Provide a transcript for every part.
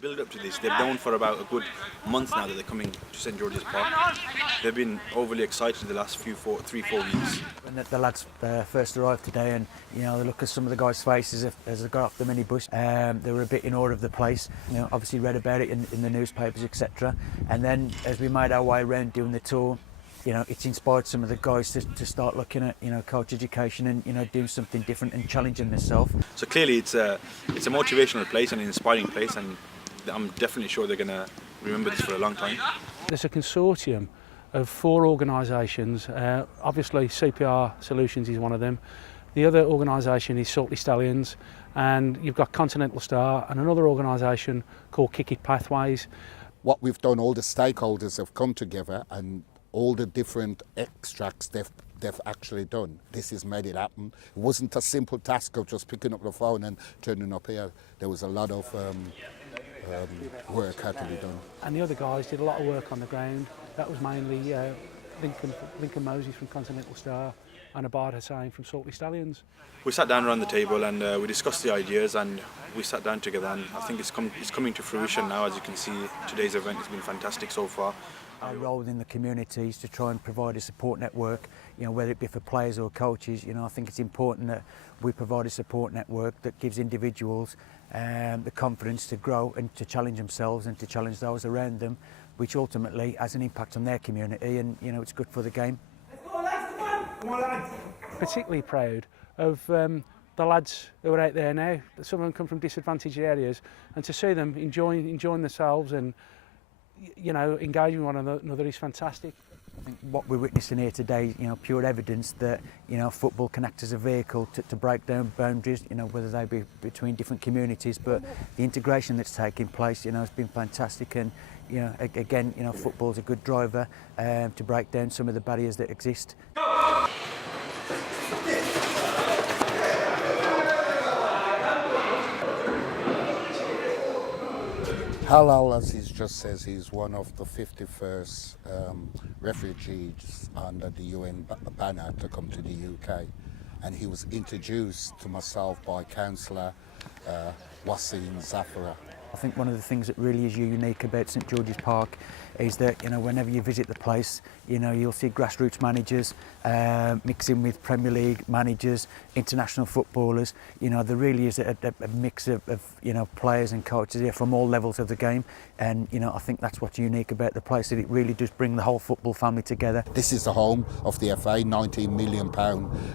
build up to this. They've known for about a good month now that they're coming to St George's Park. They've been overly excited the last 3-4 weeks. When the lads first arrived today, and they look at some of the guys' faces as they got off the minibus, they were a bit in awe of the place. Obviously read about it in the newspapers, etc. And then as we made our way around doing the tour, it's inspired some of the guys to start looking at coach education and doing something different and challenging themselves. So clearly it's a motivational place and an inspiring place, and I'm definitely sure they're going to remember this for a long time. There's a consortium of 4 organisations. Obviously CPR Solutions is one of them. The other organisation is Stallions, and you've got Continental Star and another organisation called Kick It Pathways. What we've done, all the stakeholders have come together, and all the different extracts they've actually done. This has made it happen. It wasn't a simple task of just picking up the phone and turning up here. There was a lot of work had to be done. And the other guys did a lot of work on the ground. That was mainly Lincoln Moses from Continental Star and Abad Hussain from Stallions. We sat down around the table and we discussed the ideas, and we sat down together, and I think it's coming to fruition now. As you can see, today's event has been fantastic so far. Our role in the community is to try and provide a support network, whether it be for players or coaches. I think it's important that we provide a support network that gives individuals the confidence to grow and to challenge themselves and to challenge those around them, which ultimately has an impact on their community, and it's good for the game. Particularly proud of the lads who are out there now. Some of them come from disadvantaged areas, and to see them enjoying themselves and engaging with one another is fantastic. I think what we're witnessing here today, pure evidence that football can act as a vehicle to break down boundaries, whether they be between different communities. But the integration that's taking place, has been fantastic, and again, football's a good driver to break down some of the barriers that exist. Halal, as he just says, he's one of the 51st refugees under the UN banner to come to the UK, and he was introduced to myself by Councillor Wasim Zafara. I think one of the things that really is unique about St George's Park is that whenever you visit the place, you'll see grassroots managers mixing with Premier League managers, international footballers. There really is a mix of players and coaches here from all levels of the game, and I think that's what's unique about the place, that it really does bring the whole football family together. This is the home of the FA, £19 million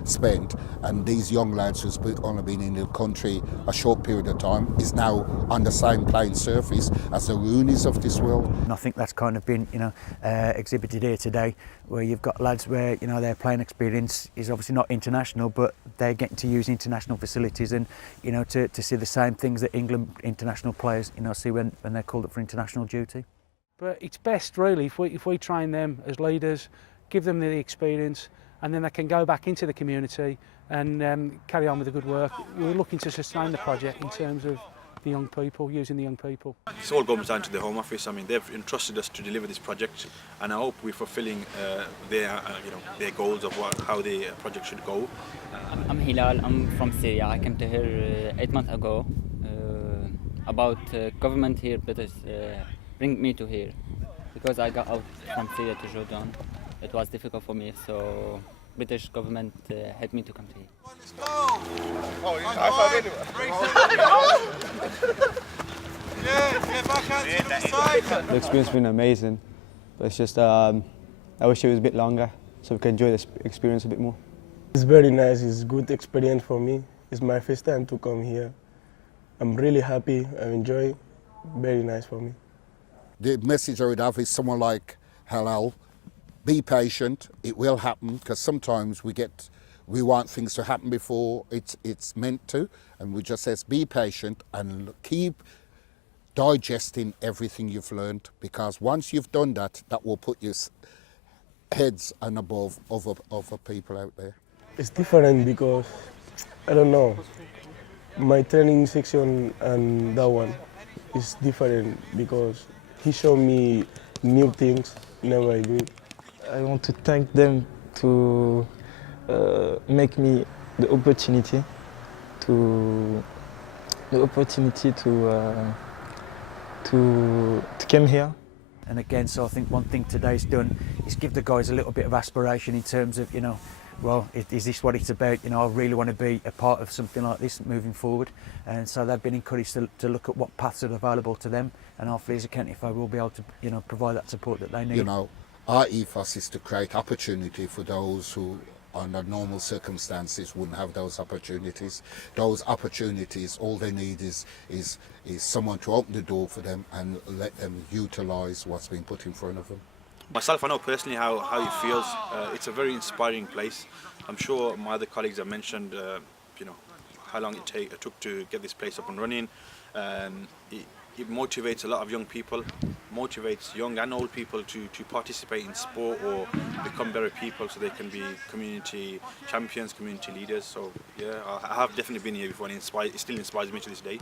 spent, and these young lads who's only been in the country a short period of time is now on the same playing surface as the Rooneys of this world. And I think that's kind of been exhibited here today, where you've got lads where their playing experience is obviously not international, but they're getting to use international facilities, and to see the same things that England international players see when they're called up for international duty. But it's best really if we train them as leaders, give them the experience, and then they can go back into the community and carry on with the good work. We're looking to sustain the project in terms of the young people, using the young people. This all comes down to the Home Office. I mean, they've entrusted us to deliver this project, and I hope we're fulfilling their goals of how the project should go. I'm Hilal. I'm from Syria. I came to here 8 months ago. About government here, British bring me to here because I got out from Syria to Jordan. It was difficult for me, so British government helped me to come to here. Let's go! Oh, you high five anyway. Get back out to the side. The experience has been amazing, but it's just I wish it was a bit longer so we can enjoy this experience a bit more. It's very nice. It's a good experience for me. It's my first time to come here. I'm really happy. I enjoy. Very nice for me. The message I would have is someone like Halal. Be patient. It will happen, because sometimes we want things to happen before it's meant to, and we just says be patient and keep digesting everything you've learned, because once you've done that, that will put your heads and above other people out there. It's different because I don't know. My training section and that one is different because he showed me new things never I do. I want to thank them to make me the opportunity to to come here. And again, so I think one thing today's done is give the guys a little bit of aspiration in terms of, you know, well, is this what it's about? You know, I really want to be a part of something like this moving forward. And so they've been encouraged to look at what paths are available to them. And hopefully as a county fair we'll be able to, you know, provide that support that they need. You know, our ethos is to create opportunity for those who under normal circumstances wouldn't have those opportunities. Those opportunities, all they need is someone to open the door for them and let them utilise what's been put in front of them. Myself, I know personally how it feels. It's a very inspiring place. I'm sure my other colleagues have mentioned, you know, how long it took to get this place up and running. It motivates a lot of young people, motivates young and old people to participate in sport or become better people so they can be community champions, community leaders. So yeah, I have definitely been here before and it still inspires me to this day.